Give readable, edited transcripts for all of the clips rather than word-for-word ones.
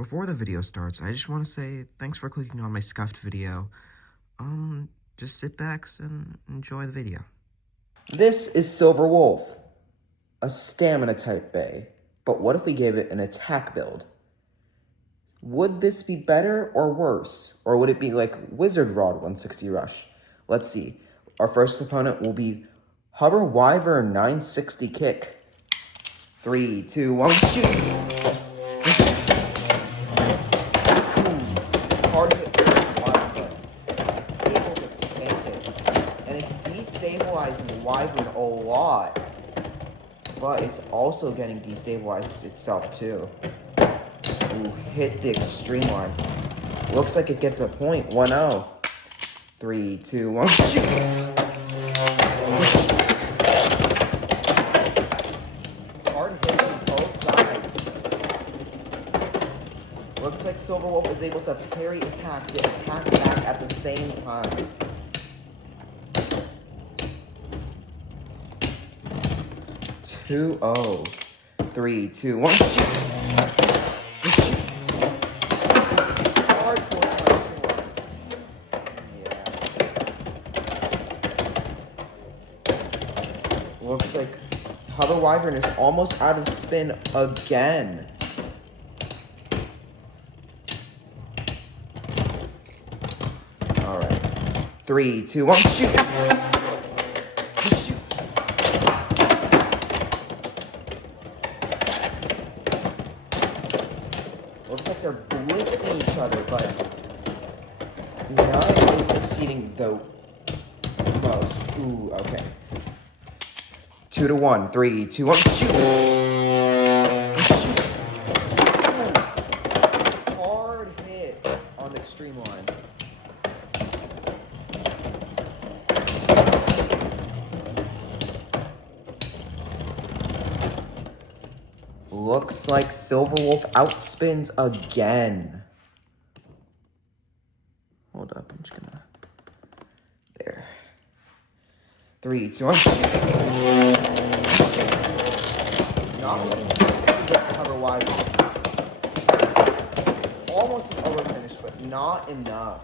Before the video starts, I just want to say thanks for clicking on my scuffed video. Just sit back and enjoy the video. This is Silver Wolf, a stamina type Bay, but what if we gave it an attack build? Would this be better or worse? Or would it be like Wizard Rod 160 Rush? Let's see. Our first opponent will be Hover Wyvern 960 Kick. 3, 2, 1, shoot! Hard hit Wyvern. It's able to tank it. And it's destabilizing Wyvern a lot. But it's also getting destabilized itself too. Ooh, hit the extreme line. Looks like it gets a point. 1-0. 3, 2, 1, shoot! Hard hit on both sides. Looks like Silver Wolf is able to parry attacks yet attack back at the same time. 2-0. 3, 2, 1, shoot! Looks like Hover Wyvern is almost out of spin again. Alright. 3, 2, 1, shoot! Shoot! Looks like they're blitzing each other, but none is succeeding the most. Ooh, okay. 2 to 1. 3, 2, 1, shoot! Shoot! Hard hit on the extreme line. Looks like Silver Wolf outspins again. Hold up, I'm just gonna... There. 3, 2, 1, shoot! Not looking to cover wide. Almost an over finish, but not enough.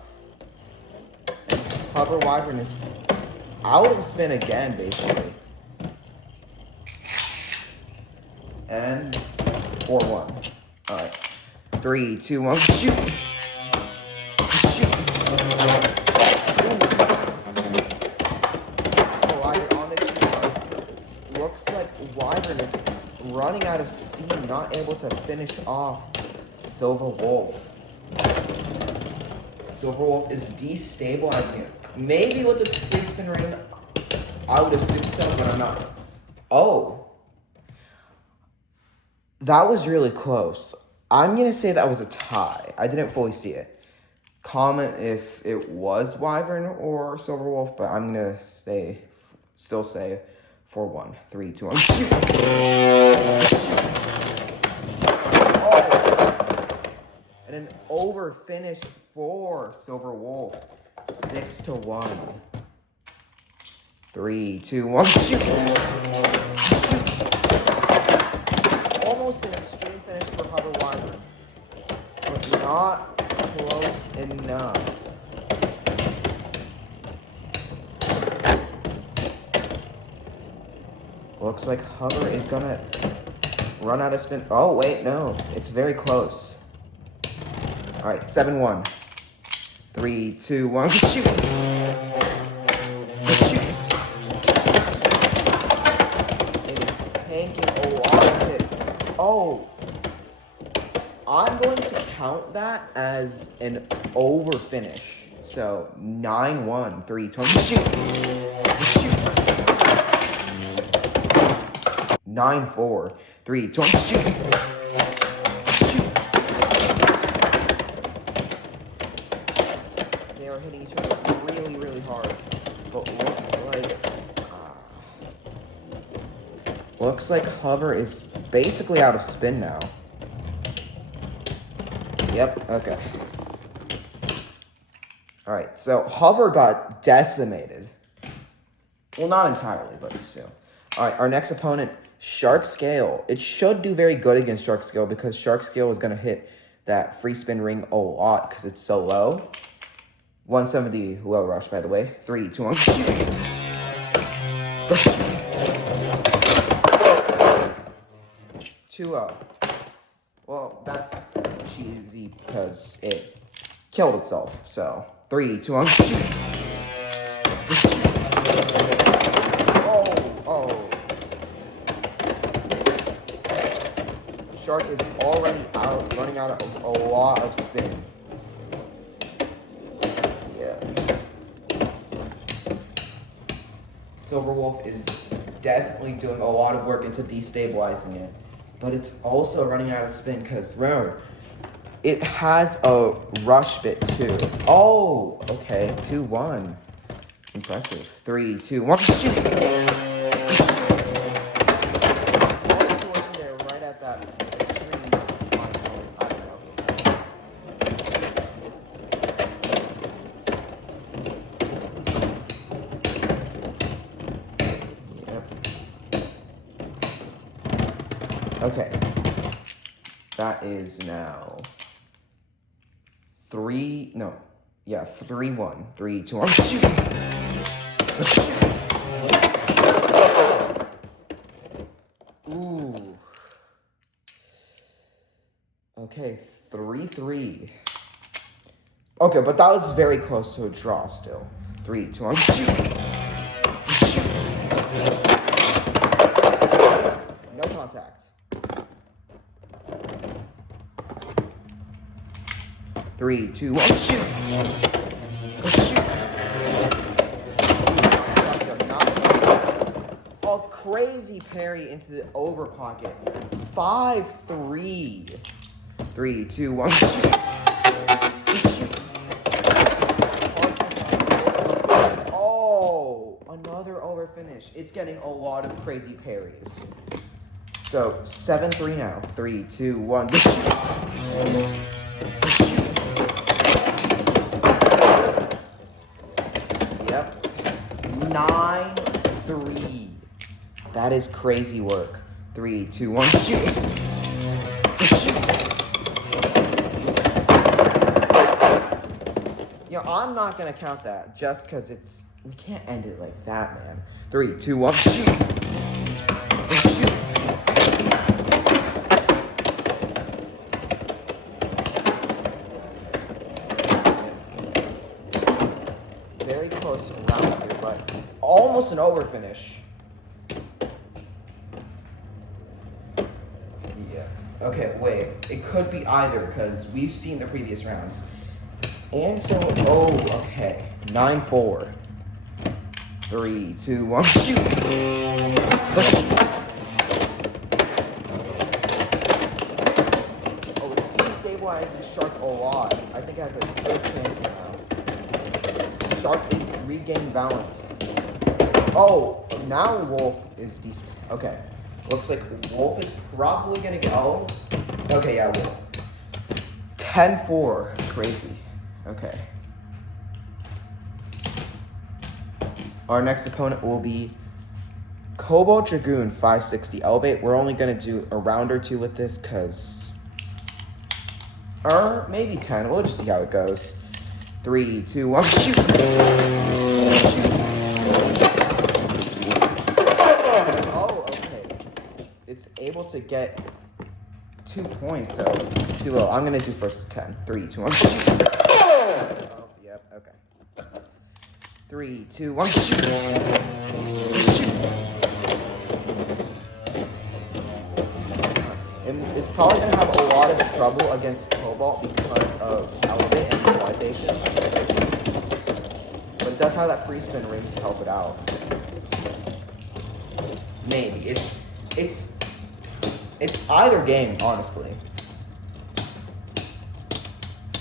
And Hover Wyvern is out of spin again, basically. And 4-1. Alright. 3, 2, 1, shoot! Shoot! Looks like Wyvern is running out of steam, not able to finish off Silver Wolf. Silver Wolf is destabilizing it. Maybe with the free spin ring, I would assume so, but I'm not. Oh. That was really close. I'm going to say that was a tie. I didn't fully see it. Comment if it was Wyvern or Silver Wolf, but I'm going to still say 4-1. 3, 2, 1. Shoot! Oh. And an over finish for Silver Wolf. 6 to 1. 3, 2, 1. Shoot! Almost an extreme finish for Hover Wyvern, but not close enough. Looks like Hover is gonna run out of spin. Oh, wait, no. It's very close. All right, 7-1. 3, 2, 1, shoot! Shoot! It is tanking a lot of hits. Oh! I'm going to count that as an over finish. So, 9-1, 3, 2, 1, shoot! Shoot! 9-4, 3, 2, 1, shoot! Shoot! They are hitting each other really, really hard. But looks like Hover is basically out of spin now. Yep, okay. Alright, so Hover got decimated. Well, not entirely, but still. Alright, our next opponent, Shark Scale. It should do very good against Shark Scale because Shark Scale is going to hit that free spin ring a lot because it's so low. 170 low rush, by the way. 3, 2, 1. 2-0. Well, that's cheesy because it killed itself. So 3, 2, 1. Oh. Shark is already running out of a lot of spin. Yeah. Silver Wolf is definitely doing a lot of work into destabilizing it, but it's also running out of spin because remember, it has a rush bit too. Oh, okay, 2-1. Impressive. 3, 2, 1. Okay, that is now 3-1. 3, 2, 1. Ooh. Okay, 3-3. Okay, but that was very close to a draw still. 3, 2, 1. No contact. 3, 2, 1. Shoot! A crazy parry into the over pocket. 5-3. 3, 2, 1. Oh, another over finish. It's getting a lot of crazy parries. So 7-3 now. 3, 2, 1. Yep. 9-3. That is crazy work. 3, 2, 1. Shoot. I'm not gonna count that just because we can't end it like that, man. 3, 2, 1. Shoot. Very close round here, but almost an over finish. Yeah. Okay, wait. It could be either because we've seen the previous rounds. And so, okay. 9-4. 3, 2, 1. Shoot! Oh, it's destabilizing Shark a lot. I think it has a good chance now. Shark is regaining balance. Oh, now Wolf is okay. Looks like Wolf is probably gonna go. Okay, yeah, Wolf. 10-4. Crazy. Okay. Our next opponent will be Cobalt Dragoon 560 Elevate. We're only going to do a round or two with this because... Or maybe 10. We'll just see how it goes. 3, 2, 1. Shoot! Oh, okay. It's able to get 2 points, so too low. I'm going to do first 10. 3, 2, 1. Oh, yep, okay. 3, 2, 1. Shoot! And it's probably going to have a lot of trouble against Cobalt because of Elevate and Civilization. But it does have that free spin ring to help it out. Maybe. It's either game, honestly.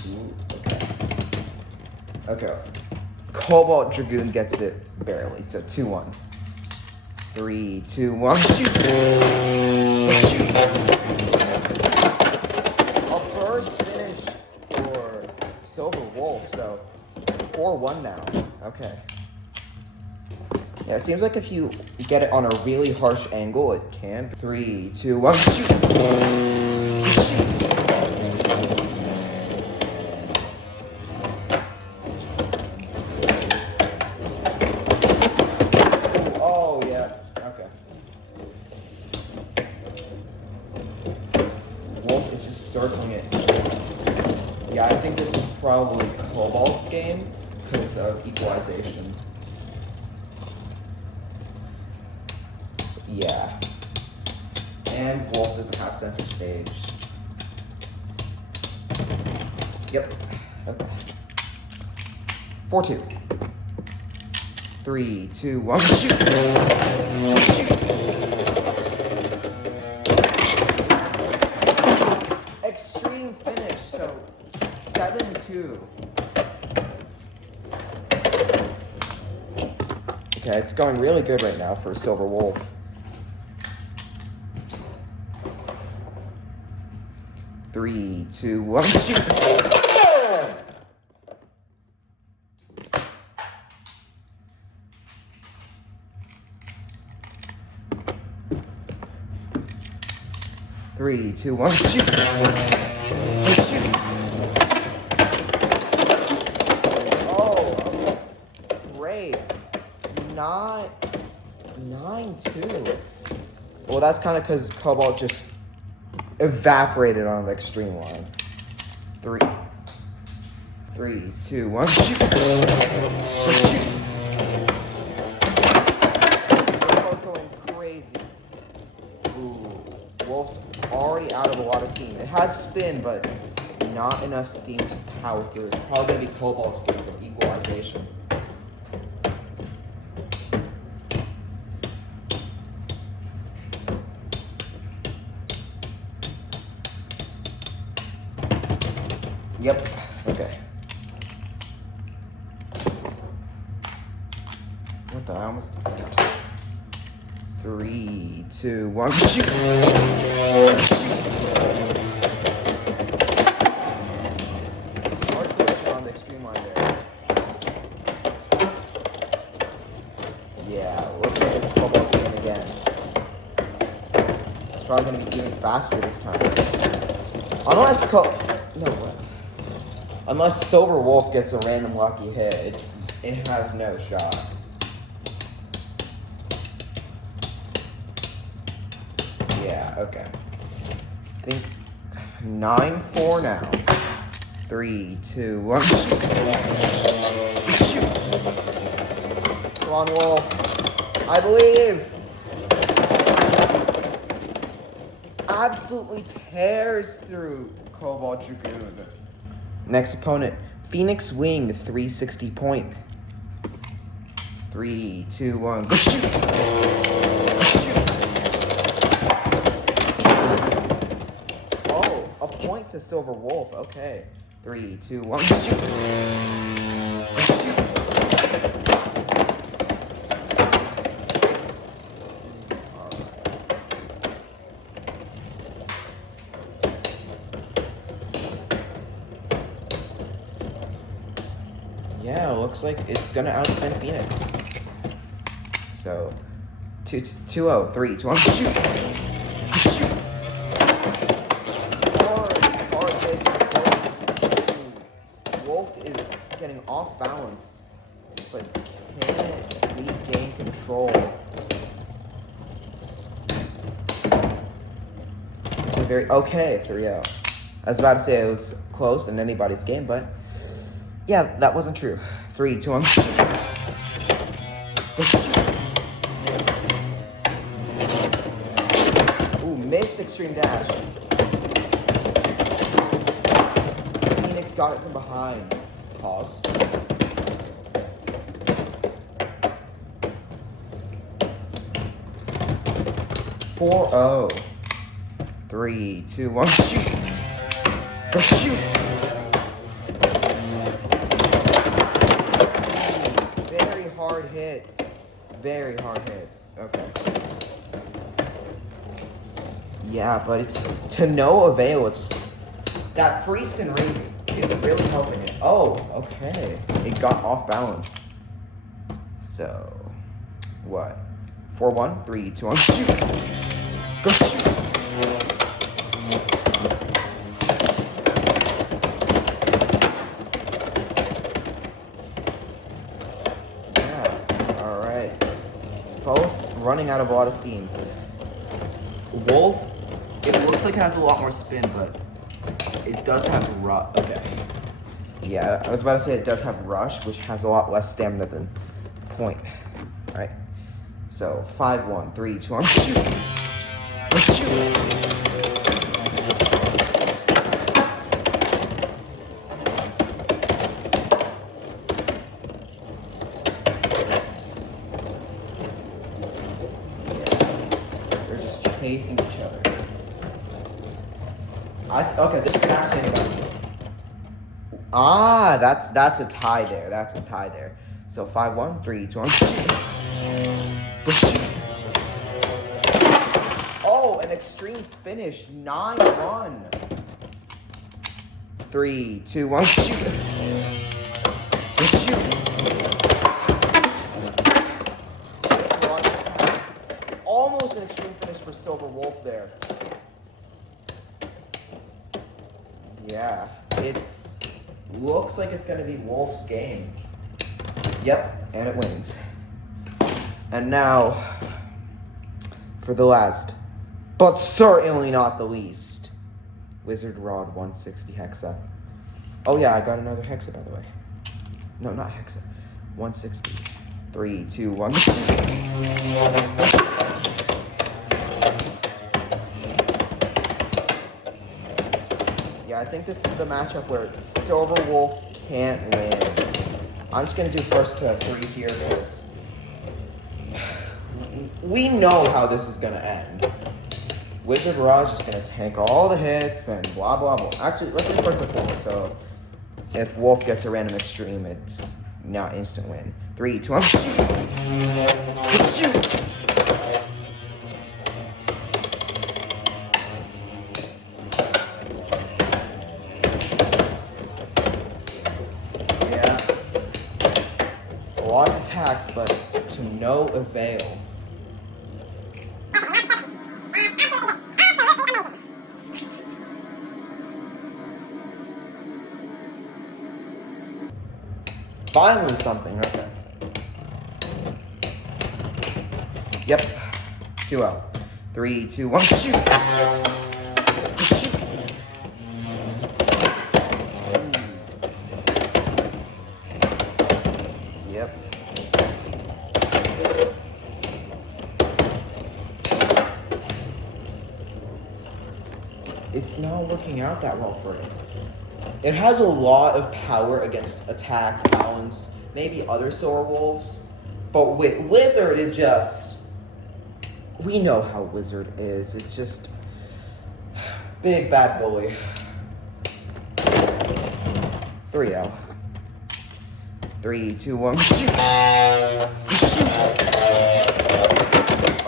Ooh, okay. Cobalt Dragoon gets it barely, so 2-1. 3, 2, 1. Shoot! A first finish for Silver Wolf, so 4-1 now. Okay. Yeah, it seems like if you get it on a really harsh angle, it can. 3, 2, 1. Shoot! Yeah, I think this is probably Cobalt's game because of equalization. So, yeah. And Wolf doesn't have center stage. Yep. Okay. 4-2. 3, 2, 1, shoot! Shoot! Extreme finish, so 7-2. Okay, it's going really good right now for Silver Wolf. 3, 2, 1, shoot! 3, 2, 1, shoot! Shoot! Oh, great. 9-2. Well, that's kind of because Cobalt just evaporated on the extreme line. 3, 2, 1, shoot! Shoot! Going crazy. Ooh, Wolf's already out of a lot of steam. It has spin, but not enough steam to power through. It's probably going to be Cobalt's game from equalization. Yep. Okay. What the? I almost. 3, 2, 1, shoot! Hard push on the extreme line there. Yeah, looks like it's Cobalt's game again. It's probably going to be doing faster this time. Unless Unless Silver Wolf gets a random lucky hit, it has no shot. Yeah, okay. I think 9-4 now. 3, 2, 1. Shoot. Come on, Wolf. I believe. Absolutely tears through Cobalt Dragoon. Next opponent, Phoenix Wing, 360 point. 3, 2, 1, go shoot! Shoot! Oh, a point to Silver Wolf. Okay. 3, 2, 1, shoot! Shoot! Yeah, looks like it's gonna outspin Phoenix. So, 2-0, 3, 2, 1, shoot! Shoot! Hard hit. Wolf is getting off balance, but can't regain control. It's a very okay 3-0. I was about to say it was close in anybody's game, but yeah, that wasn't true. 3, 2, 1. Ooh, missed extreme dash. Phoenix got it from behind. Pause. Four-oh. 3, 2, 1. Shoot! Go shoot! Hard hits. Very hard hits. Okay. Yeah, but it's to no avail. It's that free spin rate is really helping it. Oh, okay. It got off balance. So, what? 4-1, 3, 2, 1, shoot! Go shoot! Both running out of a lot of steam. Wolf, it looks like it has a lot more spin, but it does have rush. Okay. Yeah, I was about to say it does have rush, which has a lot less stamina than point. All right. So 5, 1, 3, 2, 1. Shoot. Let's shoot. Facing each other. Okay, this is fascinating. Ah, that's a tie there. That's a tie there. So 5, 1, 3, 2, 1. Oh, an extreme finish. 9, 1. 3, 2, 1. Shoot. Shoot. Almost an extreme finish for Silver Wolf there. Yeah, looks like it's gonna be Wolf's game. Yep, and it wins. And now, for the last, but certainly not the least, Wizard Rod 160 Hexa. Oh yeah, I got another Hexa, by the way. No, not Hexa. 160. 3, 2, 1. I think this is the matchup where Silver Wolf can't win. I'm just going to do first to 3 here because we know how this is going to end. Wizard Raj is going to tank all the hits and blah, blah, blah. Actually, let's do first to 4. So if Wolf gets a random extreme, it's now instant win. 3, 2, 1. Shoot! A lot of attacks, but to no avail. Finally something, okay. Yep. 2-0. 3, 2, 1, shoot! Yep. It's not working out that well for it. It has a lot of power against attack, balance, maybe other Silver Wolves, but with Wizard is just, we know how Wizard is. It's just big bad bully. 3-0. 3, 2, 1. Shoot! Shoot!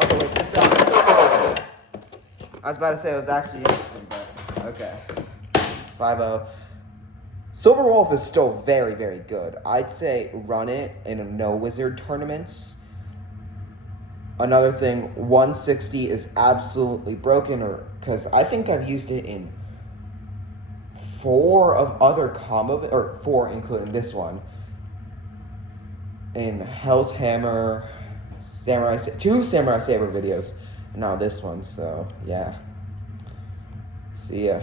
Okay, wait, this down. I was about to say it was actually interesting, but okay. 5-0. Silver Wolf is still very, very good. I'd say run it in no Wizard tournaments. Another thing, 160 is absolutely broken, or because I think I've used it in 4 of other combo, or 4 including this one. In Hell's Hammer, 2 Samurai Saber videos, and now this one, so yeah. See ya.